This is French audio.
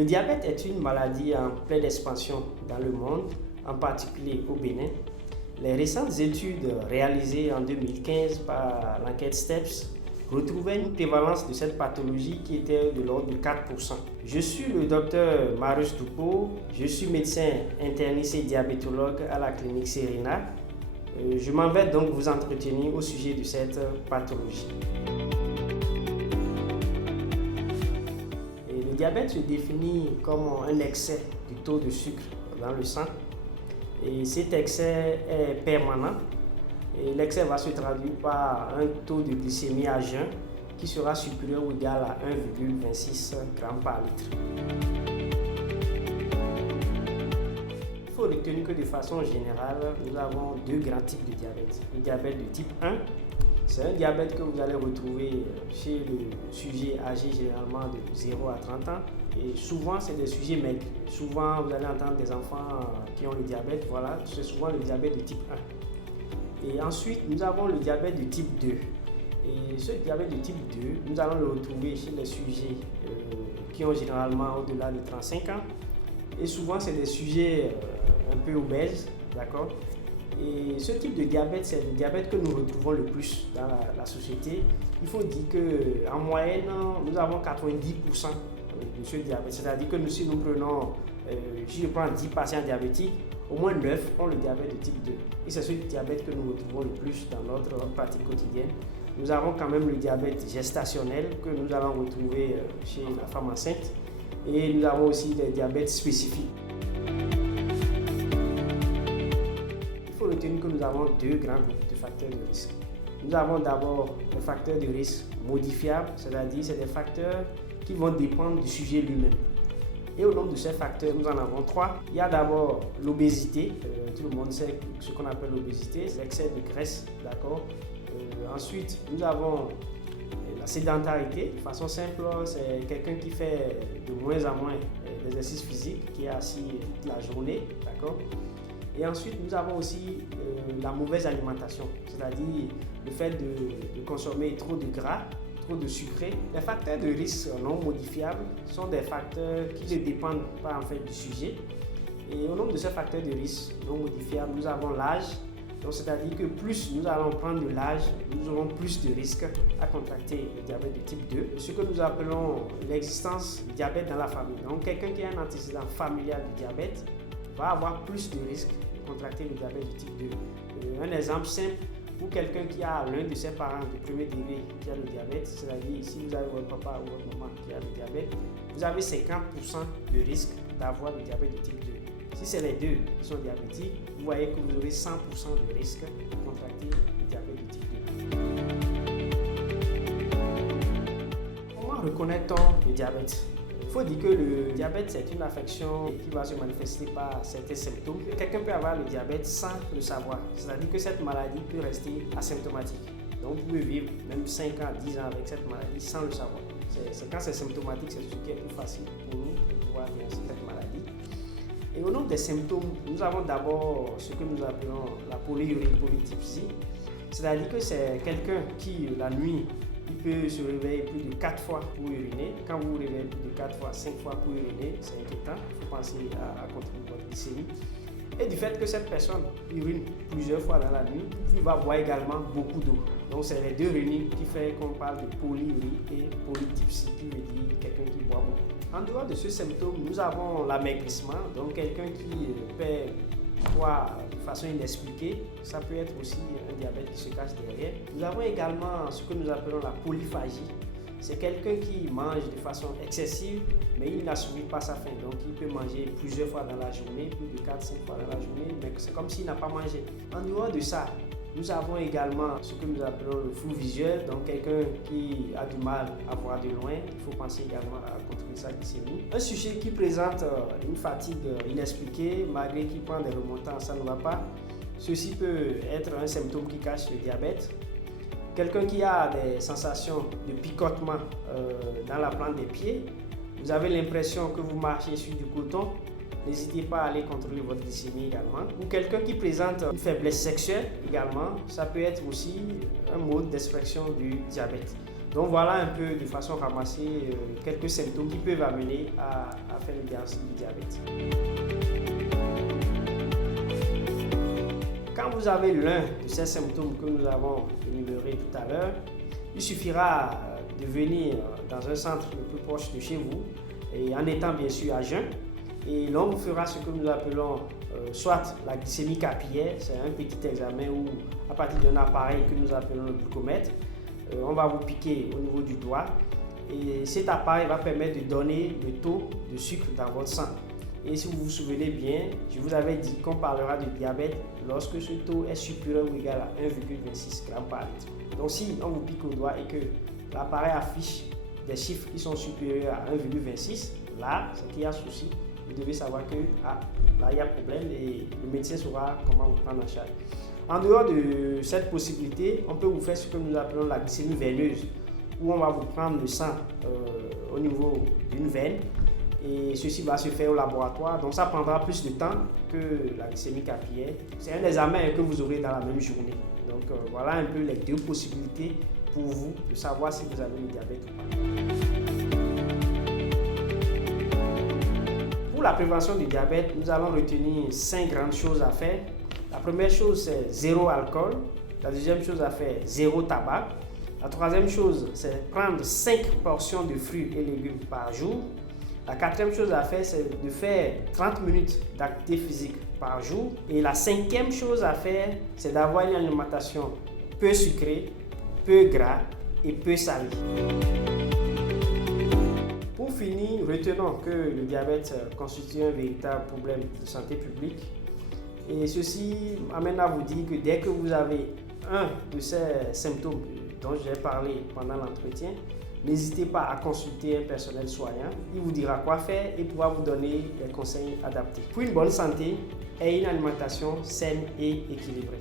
Le diabète est une maladie en pleine expansion dans le monde, en particulier au Bénin. Les récentes études réalisées en 2015 par l'enquête STEPS retrouvaient une prévalence de cette pathologie qui était de l'ordre de 4%. Je suis le docteur Marius Doupeau, je suis médecin interniste et diabétologue à la clinique Serena. Je m'en vais donc vous entretenir au sujet de cette pathologie. Et le diabète se définit comme un excès du taux de sucre dans le sang. Et cet excès est permanent. Et l'excès va se traduire par un taux de glycémie à jeun qui sera supérieur ou égal à 1,26 g par litre. Il faut retenir que de façon générale, nous avons deux grands types de diabète. Le diabète de type 1, c'est un diabète que vous allez retrouver chez le sujet âgé généralement de 0 à 30 ans. Et souvent, c'est des sujets maigres. Souvent, vous allez entendre des enfants qui ont le diabète. Voilà, c'est souvent le diabète de type 1. Et ensuite, nous avons le diabète de type 2. Et ce diabète de type 2, nous allons le retrouver chez les sujets qui ont généralement au-delà de 35 ans. Et souvent, c'est des sujets un peu obèses, d'accord? Et ce type de diabète, c'est le diabète que nous retrouvons le plus dans la société. Il faut dire qu'en moyenne, nous avons 90% de ce diabète. C'est-à-dire que si nous prenons, si je prends 10 patients diabétiques, au moins 9 ont le diabète de type 2. Et c'est ce diabète que nous retrouvons le plus dans notre pratique quotidienne. Nous avons quand même le diabète gestationnel que nous allons retrouver chez la femme enceinte. Et nous avons aussi des diabètes spécifiques. Il faut retenir que nous avons deux grands groupes de facteurs de risque. Nous avons d'abord les facteurs de risque modifiables, c'est-à-dire c'est des facteurs qui vont dépendre du sujet lui-même. Et au nombre de ces facteurs, nous en avons trois. Il y a d'abord l'obésité. Tout le monde sait ce qu'on appelle l'obésité, c'est l'excès de graisse, d'accord. Ensuite, nous avons la sédentarité. De façon simple, c'est quelqu'un qui fait de moins en moins d'exercice physique, qui est assis toute la journée, d'accord. Et ensuite, nous avons aussi la mauvaise alimentation, c'est-à-dire le fait de consommer trop de gras, trop de sucré. Les facteurs de risque non modifiables sont des facteurs qui ne dépendent pas en fait du sujet. Et au nombre de ces facteurs de risque non modifiables, nous avons l'âge. Donc, c'est-à-dire que plus nous allons prendre de l'âge, nous aurons plus de risques à contracter le diabète de type 2. Ce que nous appelons l'existence du diabète dans la famille. Donc, quelqu'un qui a un antécédent familial du diabète va avoir plus de risques de contracter le diabète de type 2. Un exemple simple, pour quelqu'un qui a l'un de ses parents de premier degré qui a le diabète, c'est-à-dire si vous avez votre papa ou votre maman qui a le diabète, vous avez 50% de risque d'avoir le diabète de type 2. Si c'est les deux qui sont diabétiques, vous voyez que vous aurez 100% de risque de contracter le diabète de type 2. Comment reconnaît-on le diabète? Il faut dire que le diabète, c'est une affection qui va se manifester par certains symptômes. Quelqu'un peut avoir le diabète sans le savoir. C'est-à-dire que cette maladie peut rester asymptomatique. Donc, vous pouvez vivre même 5 ans, 10 ans avec cette maladie sans le savoir. C'est quand c'est symptomatique, c'est ce qui est plus facile pour nous de pouvoir diagnostiquer cette maladie. Et au nombre des symptômes, nous avons d'abord ce que nous appelons la polyurie polytypsie. C'est-à-dire que c'est quelqu'un qui, la nuit, il peut se réveiller plus de 4 fois pour uriner. Quand vous vous réveillez plus de 4 fois, 5 fois pour uriner, c'est inquiétant. Il faut penser à contrôler votre glycémie. Et du fait que cette personne urine plusieurs fois dans la nuit, il va boire également beaucoup d'eau. Donc c'est les deux réunis qui fait qu'on parle de polyurie et polytypsie, qui veut dire quelqu'un qui boit beaucoup. En dehors de ce symptôme, nous avons l'amaigrissement, donc quelqu'un qui perd poids de façon inexpliquée. Ça peut être aussi un diabète qui se cache derrière. Nous avons également ce que nous appelons la polyphagie. C'est quelqu'un qui mange de façon excessive, mais il n'assouvit pas sa faim. Donc, il peut manger plusieurs fois dans la journée, plus de 4-5 fois dans la journée, mais c'est comme s'il n'a pas mangé. En dehors de ça, nous avons également ce que nous appelons le flou visuel, donc quelqu'un qui a du mal à voir de loin. Il faut penser également à contrôler sa glycémie. Un sujet qui présente une fatigue inexpliquée, malgré qu'il prend des remontants, ça ne va pas. Ceci peut être un symptôme qui cache le diabète. Quelqu'un qui a des sensations de picotement dans la plante des pieds, vous avez l'impression que vous marchez sur du coton, n'hésitez pas à aller contrôler votre glycémie également. Ou quelqu'un qui présente une faiblesse sexuelle également, ça peut être aussi un mode d'expression du diabète. Donc voilà un peu de façon ramassée quelques symptômes qui peuvent amener à faire le diagnostic du diabète. Quand vous avez l'un de ces symptômes que nous avons énumérés tout à l'heure, il suffira de venir dans un centre le plus proche de chez vous et en étant bien sûr à jeun. Et l'on vous fera ce que nous appelons soit la glycémie capillaire, c'est un petit examen où à partir d'un appareil que nous appelons le glucomètre, on va vous piquer au niveau du doigt et cet appareil va permettre de donner le taux de sucre dans votre sang. Et si vous vous souvenez bien, je vous avais dit qu'on parlera de diabète lorsque ce taux est supérieur ou égal à 1,26 g par litre. Donc si on vous pique au doigt et que l'appareil affiche des chiffres qui sont supérieurs à 1,26, là, c'est qu'il y a souci. Vous devez savoir que là, il y a problème et le médecin saura comment vous prendre en charge. En dehors de cette possibilité, on peut vous faire ce que nous appelons la glycémie veineuse, où on va vous prendre le sang au niveau d'une veine et ceci va se faire au laboratoire. Donc ça prendra plus de temps que la glycémie capillaire. C'est un examen que vous aurez dans la même journée. Donc voilà un peu les deux possibilités pour vous de savoir si vous avez le diabète ou pas. Pour la prévention du diabète, nous allons retenir 5 grandes choses à faire. La première chose, c'est zéro alcool. La deuxième chose à faire, zéro tabac. La troisième chose, c'est prendre 5 portions de fruits et légumes par jour. La quatrième chose à faire, c'est de faire 30 minutes d'activité physique par jour. Et la cinquième chose à faire, c'est d'avoir une alimentation peu sucrée, peu gras et peu salée. Pour finir, retenons que le diabète constitue un véritable problème de santé publique. Et ceci m'amène à vous dire que dès que vous avez un de ces symptômes dont j'ai parlé pendant l'entretien, n'hésitez pas à consulter un personnel soignant. Il vous dira quoi faire et pourra vous donner des conseils adaptés. Pour une bonne santé et une alimentation saine et équilibrée.